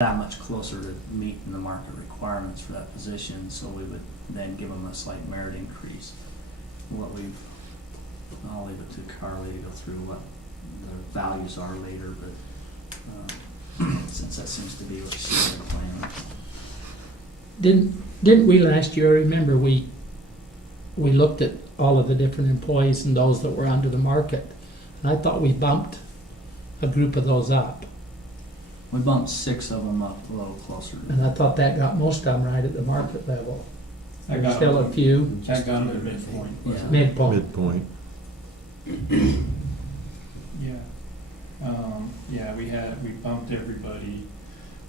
that much closer to meeting the market requirements for that position, so we would then give them a slight merit increase. I'll leave it to Carly to go through what the values are later, but since that seems to be what she's planning. Didn't we last year, remember, we looked at all of the different employees and those that were under the market, and I thought we bumped a group of those up. We bumped 6 of them up a little closer. And I thought that got most of them right at the market level. I There's got still a few. I got them at midpoint. Yeah. Midpoint. Midpoint. Yeah. We bumped everybody.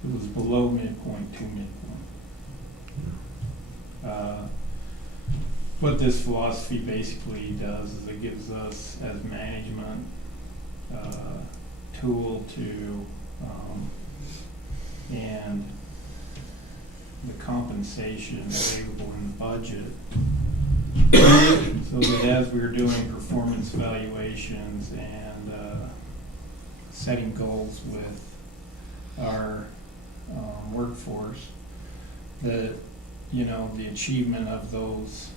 It was below midpoint to midpoint. What this philosophy basically does is it gives us as management tool to and the compensation available in the budget, so that as we're doing performance evaluations and setting goals with our workforce, that the achievement of those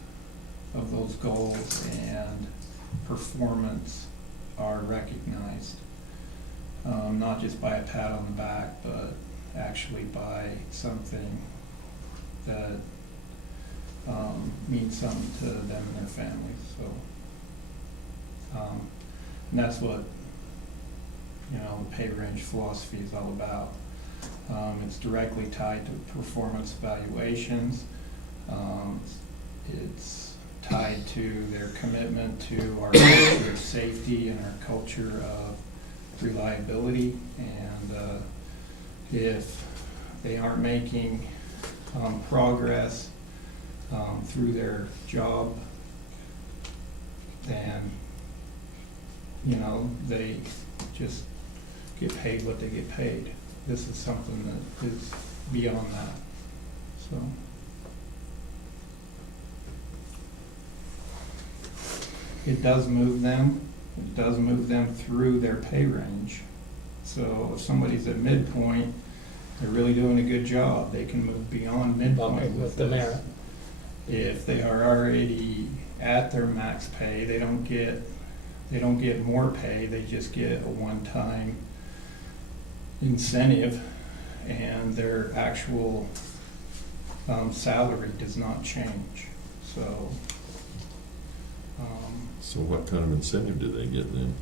goals and performance are recognized, not just by a pat on the back, but actually by something that means something to them and their families. So, and that's what the pay range philosophy is all about. It's directly tied to performance evaluations. It's tied to their commitment to our culture of safety and our culture of reliability, and if they aren't making progress through their job, then they just get paid what they get paid. This is something that is beyond that. So it does move them. It does move them through their pay range. So if somebody's at midpoint, they're really doing a good job. They can move beyond midpoint With the merit. If they are already at their max pay, they don't get more pay. They just get a one-time incentive, and their actual salary does not change. So. So what kind of incentive do they get then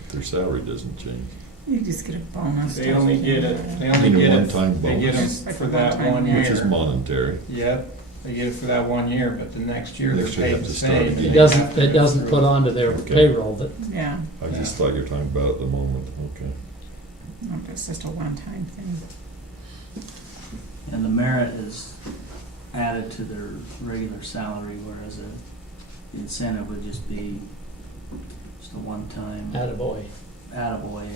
if their salary doesn't change? You just get a bonus. They only get it. They I only mean, a get it. one-time They get bonus. it Like for a that one-time 1 year. year. Which is monetary. Yep, they get it for that 1 year, but the next year they're Next year paid they have the to start same. again. It doesn't put onto their Okay. payroll that, Yeah, I just thought you were talking about at the moment. Okay. no, it's just a one-time thing. And the merit is added to their regular salary, whereas the incentive would just be just a one-time attaboy. attaboy.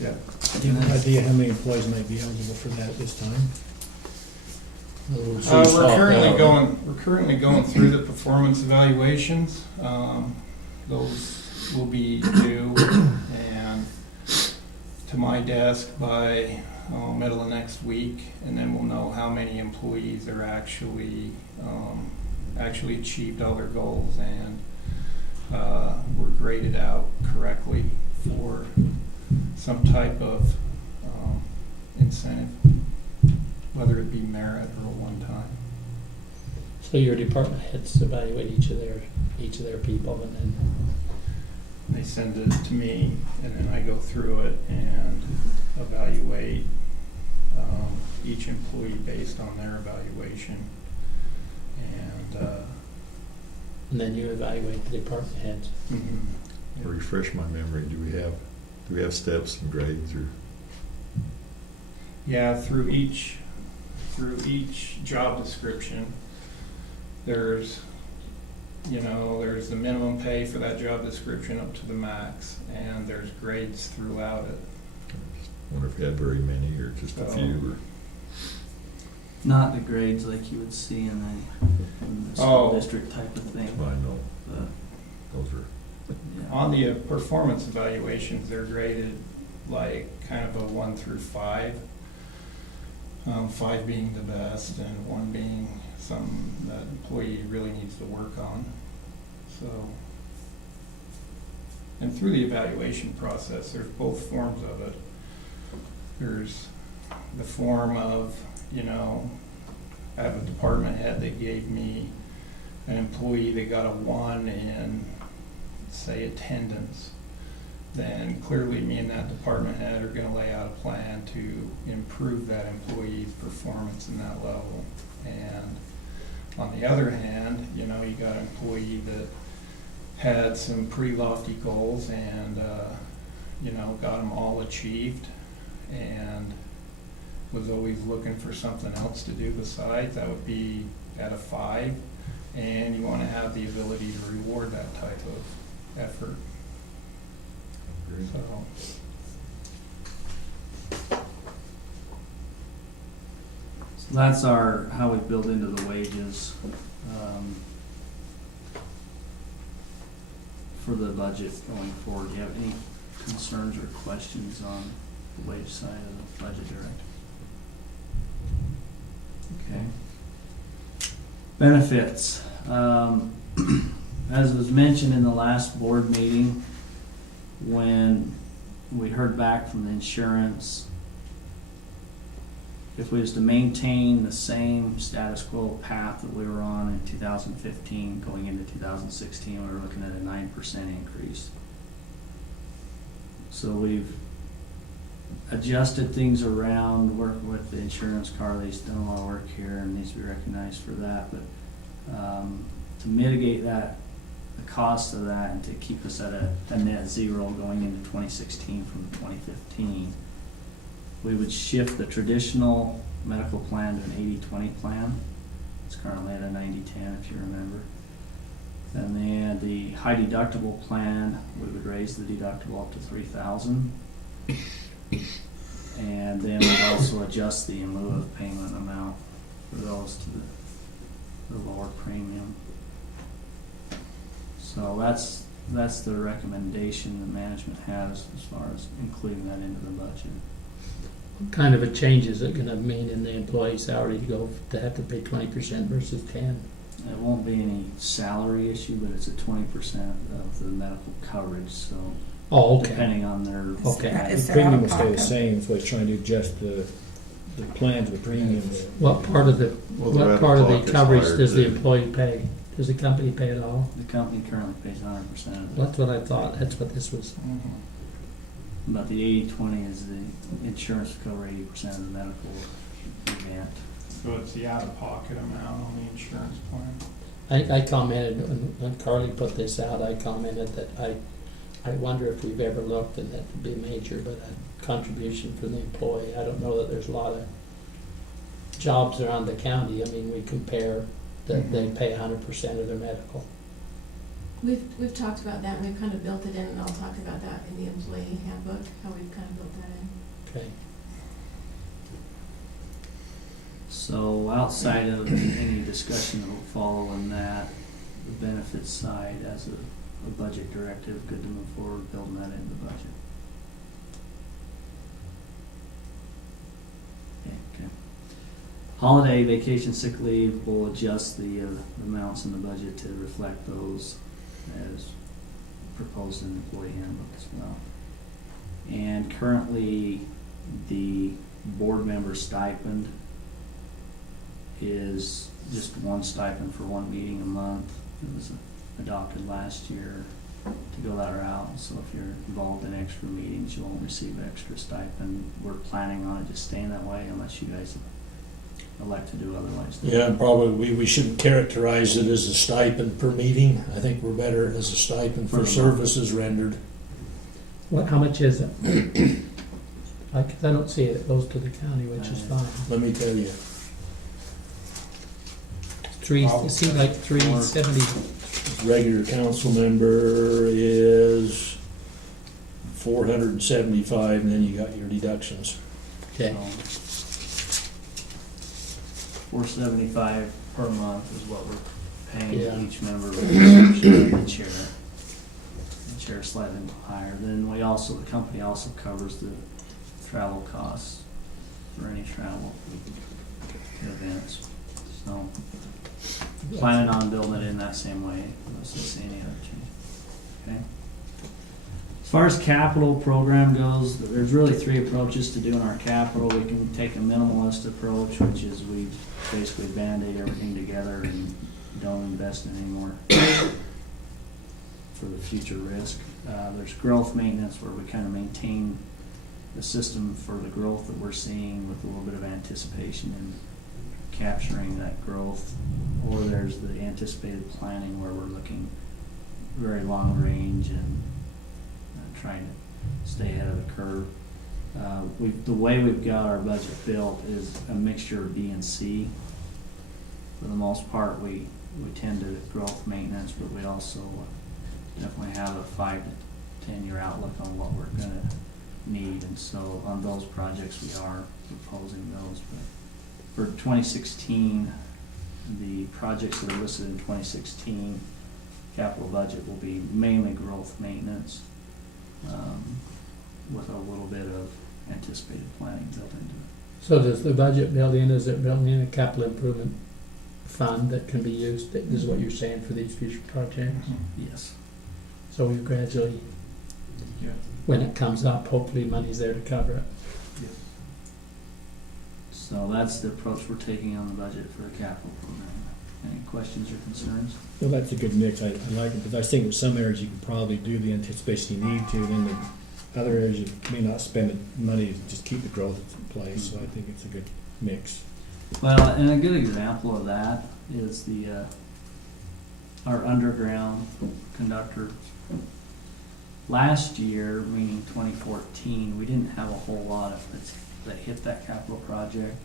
Yeah. Do you have an idea how many employees might be eligible for that at this time? We're currently going through the performance evaluations. Those will be due and to my desk by middle of next week, and then we'll know how many employees are actually achieved all their goals and were graded out correctly for some type of incentive, whether it be merit or a one-time. So your department heads evaluate each of their people, and then They send it to me, and then I go through it and evaluate each employee based on their evaluation. and then you evaluate the department heads. Refresh my memory. Do we have steps and grades or? Yeah, through each job description, there's the minimum pay for that job description up to the max, and there's grades throughout it. I wonder if you had very many or just a few or. Not the grades like you would see in the school district type of thing. I know. But, Those are. yeah. On the performance evaluations, they're graded like kind of a 1 through 5. 5 being the best and 1 being something that employee really needs to work on. So, and through the evaluation process, there's both forms of it. There's the form of, you know, I have a department head that gave me an employee that got a 1 in, say, attendance. Then clearly me and that department head are gonna lay out a plan to improve that employee's performance in that level. And on the other hand, you know, you got an employee that had some pretty lofty goals and, you know, got them all achieved and was always looking for something else to do besides. That would be at a 5. And you wanna have the ability to reward that type of effort. So, So that's how we build into the wages, for the budget going forward. Do you have any concerns or questions on the wage side of the budget, Director? Okay. Benefits. As was mentioned in the last board meeting, when we heard back from the insurance, if we was to maintain the same status quo path that we were on in 2015 going into 2016, we were looking at a 9% increase. So we've adjusted things around, worked with the insurance. Carly's done a lot of work here and needs to be recognized for that. But to mitigate that, the cost of that, and to keep us at a net zero going into 2016 from 2015, we would shift the traditional medical plan to an 80-20 plan. It's currently at a 90-10, if you remember. And then the high deductible plan, we would raise the deductible up to $3,000. And then we'd also adjust the in lieu of payment amount for those to the lower premium. So that's the recommendation the management has as far as including that into the budget. What kind of a change is it gonna mean in the employee salary to have to pay 20% versus 10? It won't be any salary issue, but it's a 20% of the medical coverage, so Oh, okay. depending on their. Okay. Is The that premium will stay the out-of-pocket? same, so it's trying to adjust the plan to the premiums. What part of the Well, what part of the out-of-pocket's coverage higher does the than- employee pay? Does the company pay it all? The company currently pays 100% of it. That's what I thought. That's what this was. But the 80-20 is the insurance will cover 80% of the medical event. so it's the out-of-pocket amount on the insurance plan. I commented when Carly put this out. I commented that I wonder if we've ever looked, and that would be major, but a contribution from the employee. I don't know that there's a lot of jobs around the county. I mean, we compare that they pay 100% of their medical. We've talked about that, and we've kind of built it in, and I'll talk about that in the employee handbook, how we've kind of built that in. Okay. So outside of any discussion that will follow in that, the benefits side as a budget directive, good to move forward building that into the budget. Okay. Holiday, vacation, sick leave, we'll adjust the amounts in the budget to reflect those as proposed in the employee handbook as well. And currently, the board member stipend is just one stipend for one meeting a month. It was adopted last year to go that route. So if you're involved in extra meetings, you won't receive extra stipend. We're planning on it just staying that way unless you guys elect to do otherwise. Yeah, and probably we shouldn't characterize it as a stipend per meeting. I think we're better as a stipend Per for month. services rendered. How much is it? I don't see it. It goes to the county, which is fine. Let me tell you, It seems like 370. regular council member is 475, and then you got your deductions. Okay. $475 per month is what we're paying Yeah. each member. Each year. share slightly higher. Then the company also covers the travel costs for any travel events. So, planning on building it in that same way, unless I see any other change. Okay? As far as capital program goes, there's really three approaches to doing our capital. We can take a minimalist approach, which is we basically Band-Aid everything together and don't invest in any more for the future risk. There's growth maintenance, where we kind of maintain the system for the growth that we're seeing with a little bit of anticipation and capturing that growth. Or there's the anticipated planning, where we're looking very long range and trying to stay ahead of the curve. The way we've got our budget built is a mixture of B and C. For the most part, we tend to growth maintenance, but we also definitely have a 5 to 10 year outlook on what we're gonna need, and so on those projects we are proposing those. But for 2016, the projects that are listed in 2016 capital budget will be mainly growth maintenance, with a little bit of anticipated planning built into it. So does the budget build in, is it built in a capital improvement fund that can be used, this is what you're saying, for these future projects? Yes. So we gradually, Yeah. when it comes up, hopefully money's there to cover it. So that's the approach we're taking on the budget for the capital program. Any questions or concerns? Well, that's a good mix. I like it, because I think in some areas you can probably do the anticipation you need to, and then the other areas you may not spend the money to just keep the growth in place, so I think it's a good mix. Well, and a good example of that is our underground conductor. Last year, meaning 2014, we didn't have a whole lot of it that hit that capital project,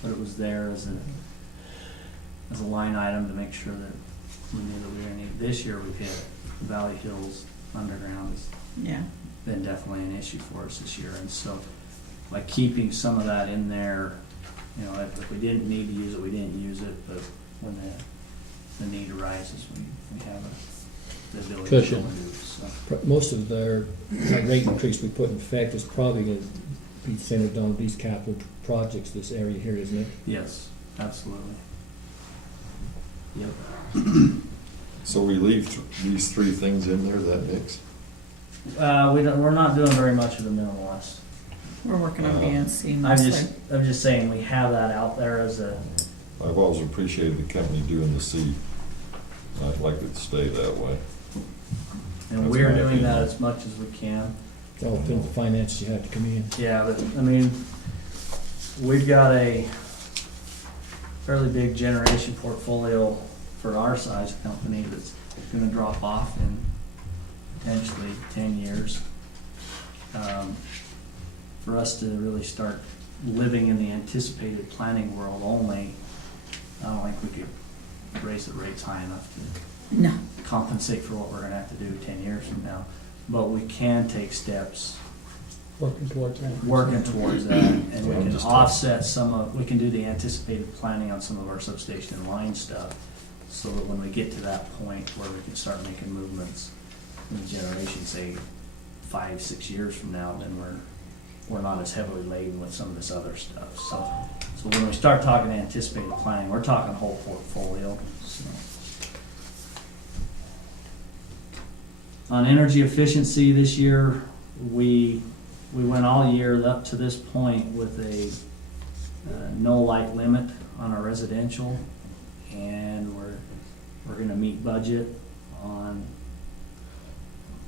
but it was there as a line item to make sure that we knew that we were gonna need. This year we've hit Valley Hills underground has Yeah. been definitely an issue for us this year, and so by keeping some of that in there, you know, if we didn't need to use it, we didn't use it, but when the need arises, we have the ability to Cushion. go and do it, so. Most of the rate increase we put in effect is probably going to be centered on these capital projects, this area here, isn't it? Yes, absolutely. Yep. So we leave these three things in there, that mix? We're not doing very much of the minimalist. We're working on BNC I'm mostly. just saying, we have that out there as a, I've always appreciated the company doing the C. I'd like it to stay that way. and That's we're my doing opinion. that as much as we can. It all depends on the finances you have to come in. Yeah, but, I mean, we've got a fairly big generation portfolio for our size company that's gonna drop off in potentially 10 years. For us to really start living in the anticipated planning world only, I don't think we could raise the rates high enough to No. compensate for what we're gonna have to do 10 years from now. But we can take steps Working towards that. working towards that, and we Well, can just offset we can do the anticipated planning on some of our substation and line stuff, so that when we get to that point where we can start making movements in the generation, say 5-6 years from now, then we're not as heavily laden with some of this other stuff. So when we start talking anticipated planning, we're talking whole portfolio, so. On energy efficiency this year, we went all year up to this point with a no light limit on our residential, and we're gonna meet budget on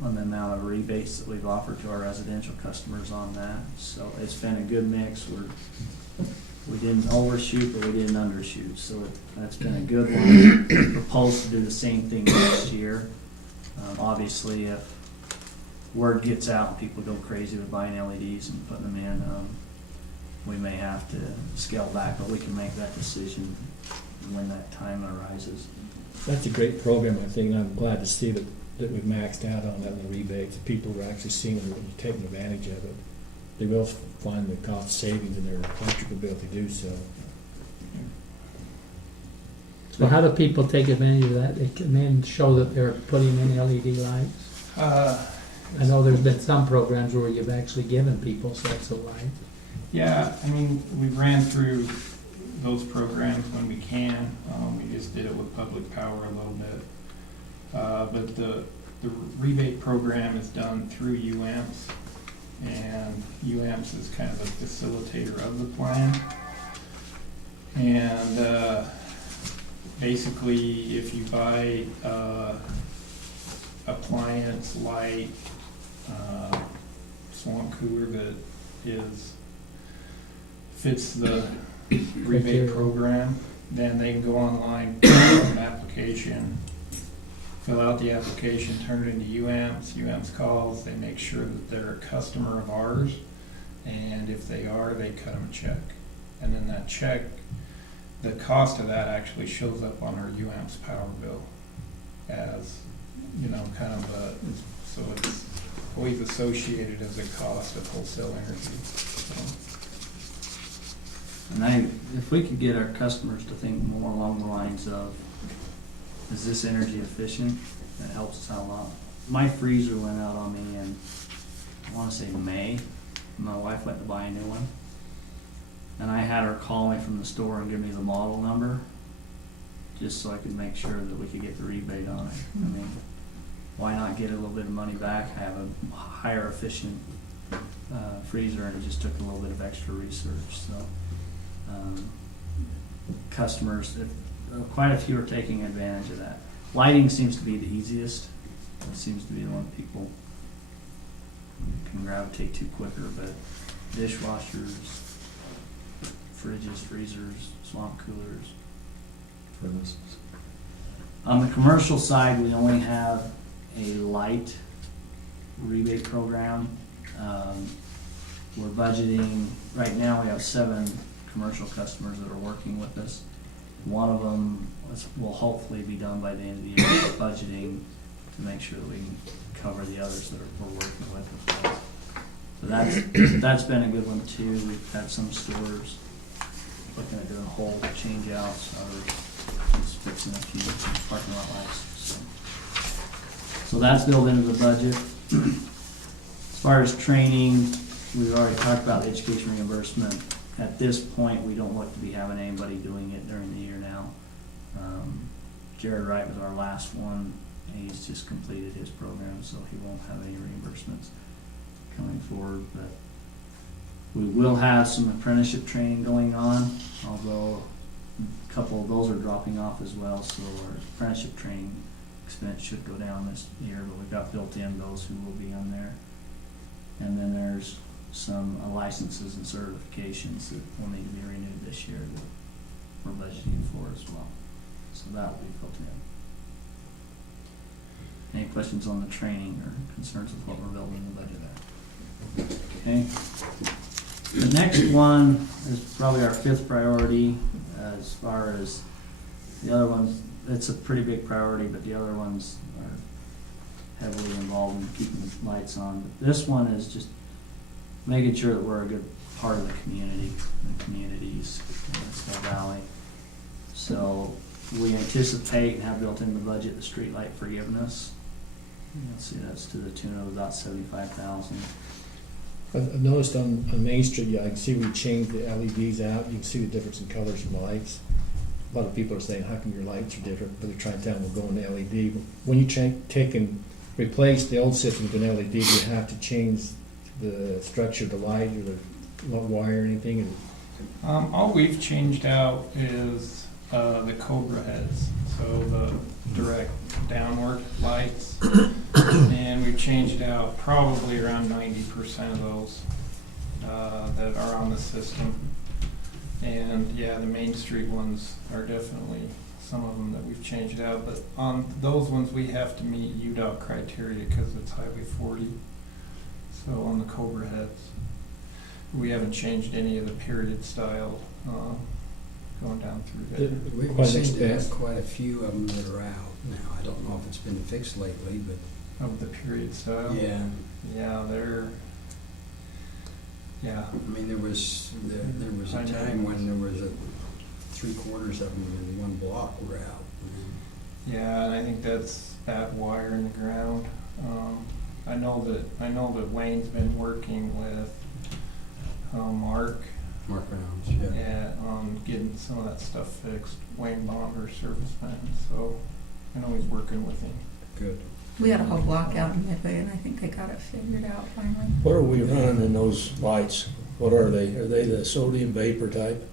the amount of rebates that we've offered to our residential customers on that. So it's been a good mix. We didn't overshoot, but we didn't undershoot, so that's been a good one. We propose to do the same thing next year. Obviously, if word gets out and people go crazy with buying LEDs and putting them in, we may have to scale back, but we can make that decision when that time arises. That's a great program, I think, and I'm glad to see that we've maxed out on that in the rebates. People are actually seeing it and taking advantage of it. They will find the cost savings in their electrical bill to do so. So how do people take advantage of that? They can then show that they're putting in LED lights? I know there's been some programs where you've actually given people sets of light. Yeah, I mean, we ran through those programs when we can. We just did it with public power a little bit. But the rebate program is done through UAMPS, and UAMPS is kind of a facilitator of the plan. And basically, if you buy appliance, light, swamp cooler that fits the rebate program, then they can go online, fill out an application, fill out the application, turn it into UAMPS. UAMPS calls, they make sure that they're a customer of ours, and if they are, they cut them a check. And then that check, the cost of that actually shows up on our UAMPS power bill as, kind of so it's always associated as a cost of wholesale energy. And if we could get our customers to think more along the lines of, is this energy efficient? That helps us out a lot. My freezer went out on me in, I want to say May. My wife went to buy a new one. And I had her call me from the store and give me the model number, just so I could make sure that we could get the rebate on it. I mean, why not get a little bit of money back, have a higher efficient freezer, and it just took a little bit of extra research. So customers, quite a few are taking advantage of that. Lighting seems to be the easiest. It seems to be the one people can gravitate to quicker, but dishwashers, fridges, freezers, swamp coolers, Furnaces. on the commercial side, we only have a light rebate program. We're budgeting, right now we have 7 commercial customers that are working with us. One of them will hopefully be done by the end of the year, budgeting to make sure that we can cover the others that we're working with as well. So that's been a good one too. We've had some stores looking at doing whole change outs, others just fixing a few parking lot lights. So that's built into the budget. As far as training, we've already talked about the education reimbursement. At this point, we don't look to be having anybody doing it during the year now. Jared Wright was our last one, and he's just completed his program, so he won't have any reimbursements coming forward. But we will have some apprenticeship training going on, although a couple of those are dropping off as well, so our apprenticeship training expense should go down this year, but we've got built in those who will be on there. And then there's some licenses and certifications that will need to be renewed this year that we're budgeting for as well. So that will be built in. Any questions on the training or concerns with what we're building the budget at? Okay. The next one is probably our 5th priority. As far as the other ones, it's a pretty big priority, but the other ones are heavily involved in keeping the lights on. But this one is just making sure that we're a good part of the community, the communities in the Snow Valley. So we anticipate and have built in the budget the street light forgiveness. You'll see that's to the tune of about $75,000. I've noticed on Main Street, yeah, I can see we changed the LEDs out. You can see the difference in colors in the lights. A lot of people are saying, how come your lights are different? But they're trying to tell them we're going to LED. But when you take and replace the old system with an LED, do you have to change the structure of the light or the wire or anything? All we've changed out is the Cobra heads, so the direct downward lights, and we've changed out probably around 90% of those that are on the system. And yeah, the Main Street ones are definitely some of them that we've changed out, but on those ones we have to meet UDOT criteria because it's Highway 40. So on the Cobra heads, we haven't changed any of the period style going down through there. We've Quite seen expensive. quite a few of them that are out now. I don't know if it's been fixed lately, but Of the period style? yeah. Yeah, they're, yeah. I mean, there was a I know. time when there was 3/4 of them in one block were out. Yeah, and I think that's that wire in the ground. I know that Wayne's been working with Mark Mark Reynolds, yeah. on getting some of that stuff fixed. Wayne Bonder, serviceman, so I know he's working with him. Good. We had a whole block out in Midway, and I think they got it figured out finally. What are we running in those lights? What are they? Are they the sodium vapor type?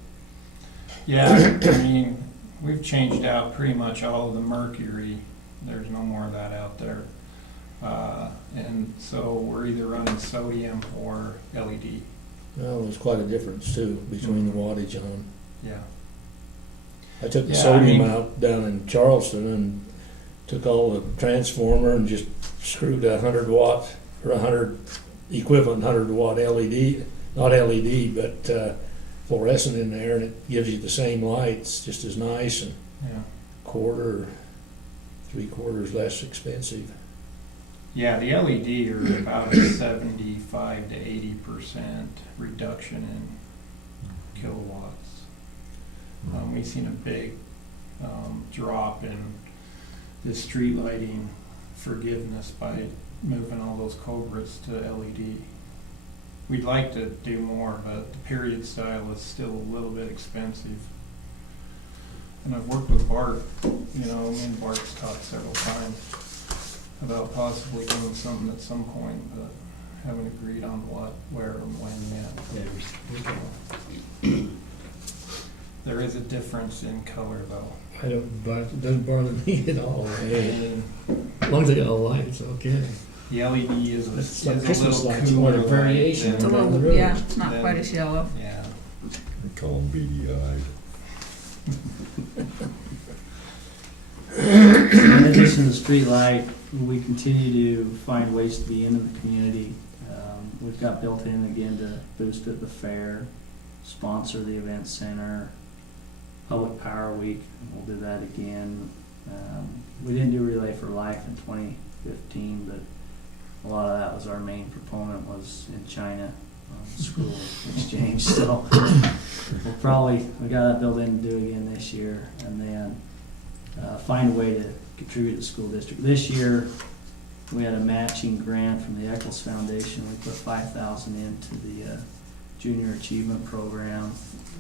Yeah, I mean, we've changed out pretty much all of the mercury. There's no more of that out there. And so we're either running sodium or LED. Well, there's quite a difference too between the wattage on. Yeah. I took the Yeah, I sodium mean- out down in Charleston and took all the transformer and just screwed a 100 watt or 100 watt LED, not LED, but fluorescent in there, and it gives you the same lights, just as nice and Yeah. quarter, 3/4 less expensive. Yeah, the LED are about a 75 to 80% reduction in kilowatts. We've seen a big drop in the street lighting forgiveness by moving all those Cobras to LED. We'd like to do more, but the period style is still a little bit expensive. And I've worked with Bart, me and Bart's talked several times about possibly doing something at some point, but haven't agreed on what, where, and when yet. There is a difference in color, though. It doesn't bother me at all. And As long as they got a light, it's okay. the LED is a, It's is like a Christmas little lights, cooler or a variation. It's a than- little, yeah, it's not quite as yellow. Yeah. We call them beady-eyed. In addition to the street light, we continue to find ways to be into the community. We've got built in again to boost at the fair, sponsor the event center, Public Power Week, we'll do that again. We didn't do Relay for Life in 2015, but a lot of that was our main proponent was in China, school exchange, so we got that built in to do again this year, and then find a way to contribute to the school district. This year, we had a matching grant from the Eccles Foundation. We put $5,000 into the Junior Achievement Program,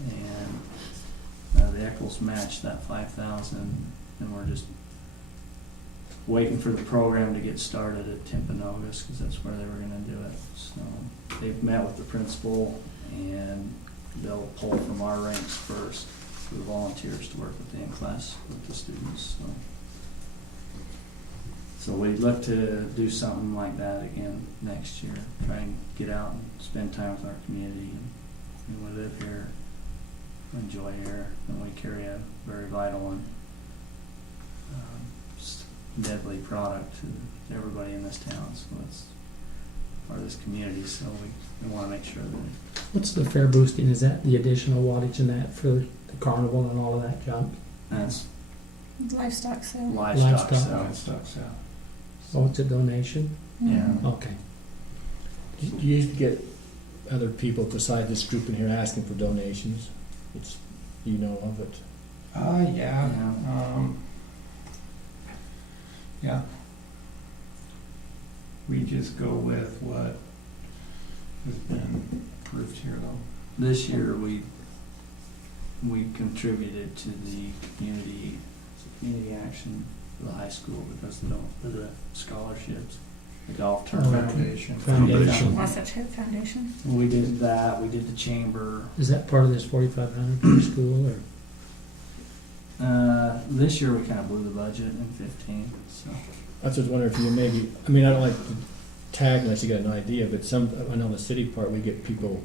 and the Eccles matched that $5,000, and we're just waiting for the program to get started at Timpanogos, because that's where they were going to do it. So they've met with the principal, and they'll pull from our ranks first for the volunteers to work with the in-class with the students. So we'd look to do something like that again next year. Try and get out and spend time with our community. And we live here, enjoy here, and we carry a very vital and deadly product to everybody in this town. So it's part of this community. So we want to make sure that What's the fair boosting? Is that the additional wattage in that for the carnival and all of that junk? that's Livestock sale. livestock. Livestock. So Livestock sale. Oh, it's a donation? yeah. Okay. Do you usually get other people beside this group in here asking for donations? You know of it? Yeah. Yeah. We just go with what has been approved here, though. This year we contributed to the community action for the high school because of the scholarships, the golf tournament. Foundation. Wasatch Head Foundation. We did that. We did the chamber. Is that part of this 4,500 for the school, or? This year we kind of blew the budget in 15. So I was just wondering if you maybe, I don't like to tag unless you got an idea, but I know the city part, we get people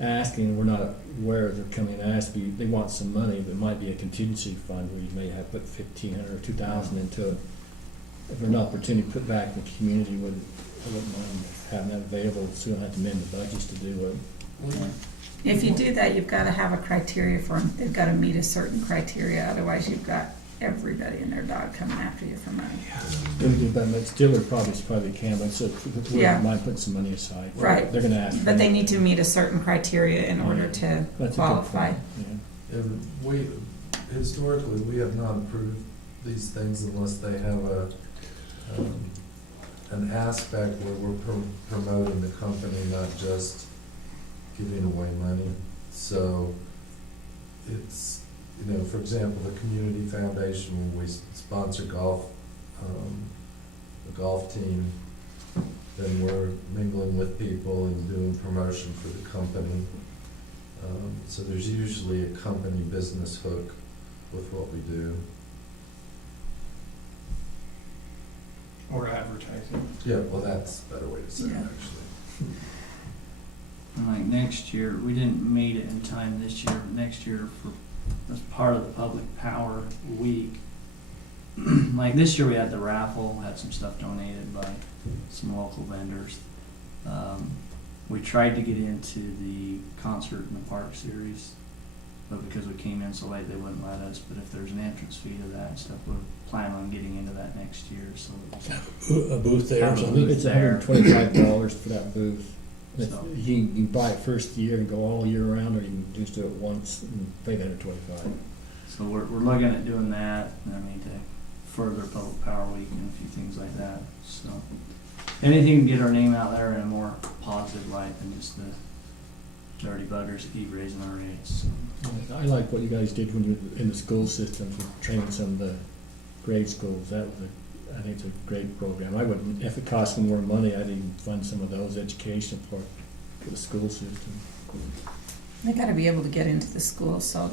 asking, and we're not aware they're coming and asking, they want some money, but it might be a contingency fund where you may have put 1,500 or 2,000 into it. If there's an opportunity to put back in the community, I wouldn't mind having that available, so we don't have to amend the budgets to do it. If you do that, you've got to have a criteria for them. They've got to meet a certain criteria, otherwise you've got everybody and their dog coming after you for money. But still, they're probably can, but so we Yeah. wouldn't mind putting some money aside. Right. They're gonna ask. But they need to meet a certain criteria in order to That's a good qualify. point, yeah. And we, historically, we have not approved these things unless they have an aspect where we're promoting the company, not just giving away money. So it's, you know, for example, the community foundation, when we sponsor golf, the golf team, then we're mingling with people and doing promotion for the company. So there's usually a company business hook with what we do. Or advertising. Yeah, well, that's a better way to say it, Yeah. actually. And like next year, we didn't meet it in time this year, but next year for, as part of the Public Power Week, like this year we had the raffle, had some stuff donated by some local vendors. We tried to get into the concert in the park series, but because we came in so late, they wouldn't let us. But if there's an entrance fee to that and stuff, we're planning on getting into that next year, so. A booth there or Have a something. booth. It's $125 for that booth. So- You can buy it first year and go all year round, or you can just do it once and pay $125. So we're looking at doing that, I mean, to further Public Power Week and a few things like that, so. Anything to get our name out there in a more positive light than just the dirty buggers that keep raising our rates. I like what you guys did when you were in the school system, for training some of the grade schools. That was I think it's a great program. I wouldn't, if it cost me more money, I'd even fund some of those education for the school system. They gotta be able to get into the school, so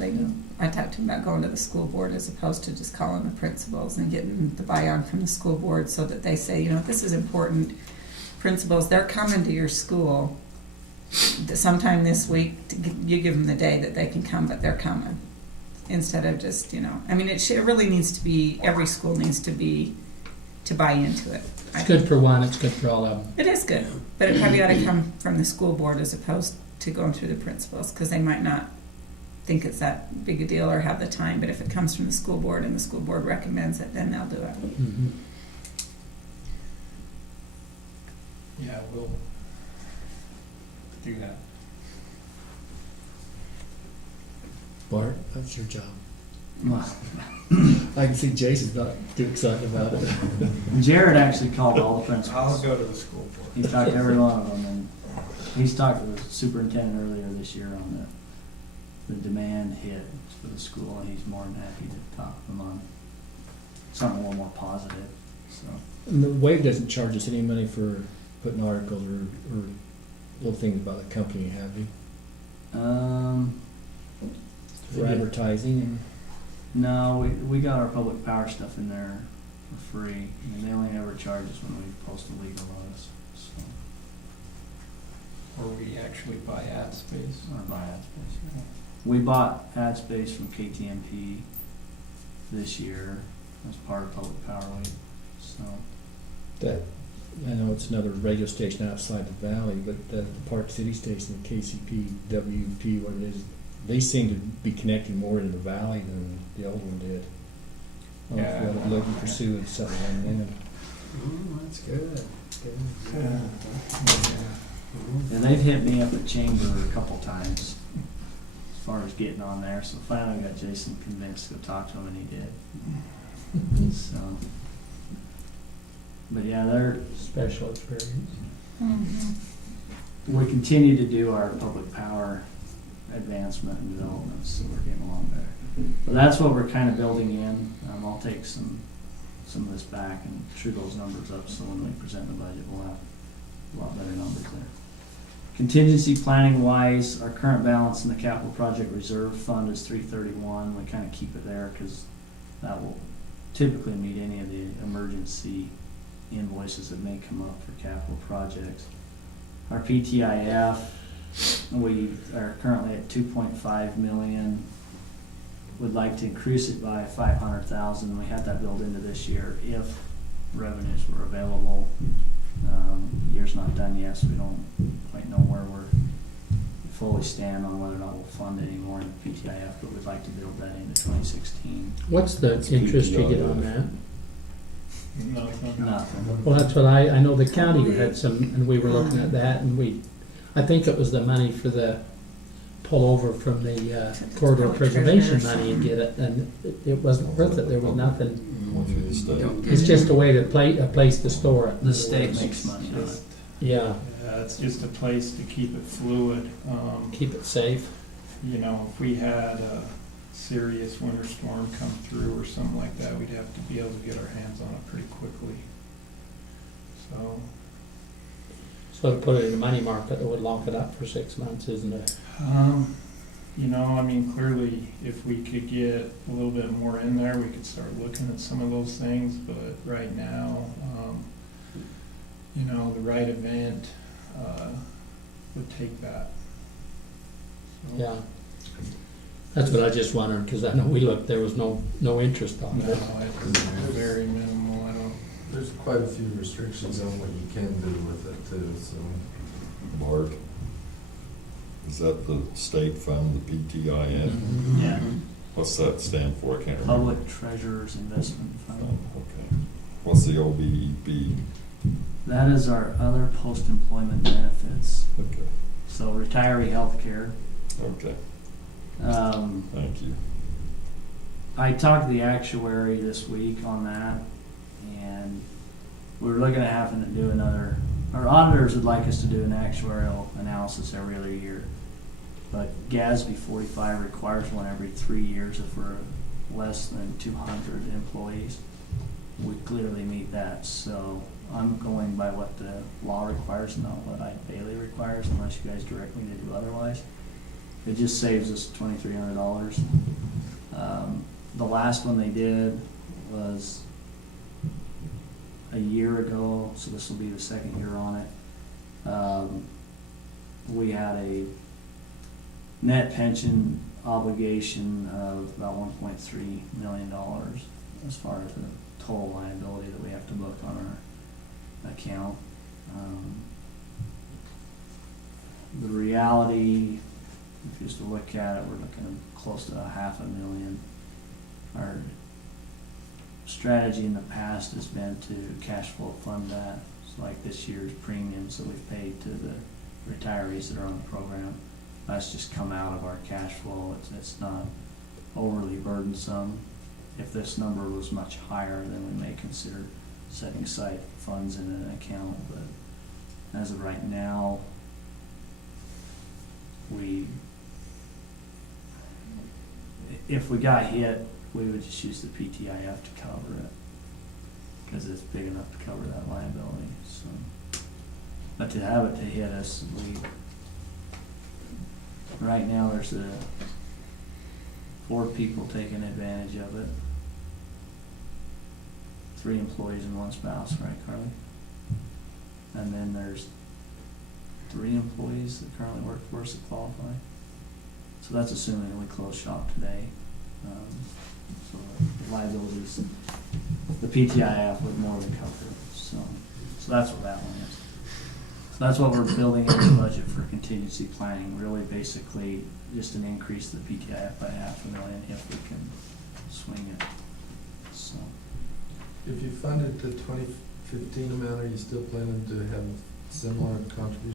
I talked to them about going to the school board as opposed to just calling the principals and getting the buy-on from the school board so that they say, you know, this is important. Principals, they're coming to your school sometime this week, you give them the day that they can come, but they're coming. Instead of just, you know, I mean, it really needs to be, every school needs to buy into it. It's good for one, it's good for all of them. It is good, but it probably ought to come from the school board as opposed to going through the principals, because they might not think it's that big a deal or have the time, but if it comes from the school board and the school board recommends it, then they'll do it. Mm-hmm. Yeah, we'll do that. Bart, that's your job. Well, I can see Jason's not too excited about it. Jared actually called all the I'll principals. go to the school board. He talked to every one of them, and he's talked to the superintendent earlier this year on the demand hit for the school, and he's more than happy to talk to them on something a little more positive, so. And the Wave doesn't charge us any money for putting articles or little things about the company, have you? For advertising and. No, we got our public power stuff in there for free, and they only ever charge us when we post a legal notice, so, Or we actually buy ad space. or buy ad space. Yeah. We bought ad space from KTMP this year as part of Public Power Week, so. That, I know it's another radio station outside the valley, but the Park City station, the KCP, WP, what it is, they seem to be connecting more in the valley than the old one did. I don't know if you want to look and pursue something like that. Oh, that's good. Good. Yeah. And they've hit me up at Chamber a couple times as far as getting on there, so finally got Jason convinced to go talk to him, and he did. So, but yeah, they're, Special experience. we continue to do our public power advancement and development, so we're getting along there. But that's what we're kind of building in. I'll take some of this back and true those numbers up, so when we present the budget, we'll have a lot better numbers there. Contingency planning wise, our current balance in the capital project reserve fund is $331. We kind of keep it there because that will typically meet any of the emergency invoices that may come up for capital projects. Our PTIF, we are currently at 2.5 million. Would like to increase it by 500,000. We had that built into this year if revenues were available. Year's not done yet, so we don't quite know where we're fully stand on whether or not we'll fund any more in the PTIF, but we'd like to build that into 2016. What's the interest you get on that? Nothing. Well, that's what I know the county had some, and we were looking at that, and I think it was the money for the pull over from the corridor preservation money and get it, and it wasn't worth it, there was nothing. Going through the state. It's just a way to a place to store it. The state makes money on it. Just- Yeah, Yeah, it's just a place to keep it fluid. keep it safe. You know, if we had a serious winter storm come through or something like that, we'd have to be able to get our hands on it pretty quickly. So, So to put it in a money market, it would lock it up for 6 months, isn't it? you know, I mean, clearly, if we could get a little bit more in there, we could start looking at some of those things, but right now, you know, the right event, would take that. So- Yeah. That's what I just wondered, because I know we looked, there was no interest on No, it. it's very minimal, I don't, There's quite a few restrictions on what you can do with it too, so. Mark, is that the state fund, the PTIN? Mhm. Yeah, What's that stand for? I can't remember. Public Treasurers Investment Oh, Fund. okay. What's the OBEB? That is our other post-employment benefits. Okay, So retiree healthcare. okay, Um, thank you. I talked to the actuary this week on that, and we were looking at having to do our auditors would like us to do an actuarial analysis every other year. But GASB 45 requires one every 3 years if we're less than 200 employees. We clearly meet that, so I'm going by what the law requires, not what Bailey requires, unless you guys direct me to do otherwise. It just saves us $2,300. The last one they did was a year ago, so this will be the second year on it. We had a net pension obligation of about $1.3 million as far as the total liability that we have to book on our account. The reality, if you just to look at it, we're looking close to $500,000. Our strategy in the past has been to cash flow fund that. So like this year's premiums that we've paid to the retirees that are on the program, that's just come out of our cash flow. It's not overly burdensome. If this number was much higher, then we may consider setting aside funds in an account, but as of right now, if we got hit, we would just use the PTIF to cover it, because it's big enough to cover that liability, so. But to have it to hit us, right now, there's 4 people taking advantage of it. 3 employees and 1 spouse, right, Carly? And then there's 3 employees that currently work for us that qualify. So that's assuming that we close shop today. So the liabilities, the PTIF would more than cover it. So that's what that one is. So that's what we're building in the budget for contingency planning. Really, basically, just an increase to the PTIF by $500,000 if we can swing it. So. If you funded the 2015 amount, are you still planning to have similar contributions?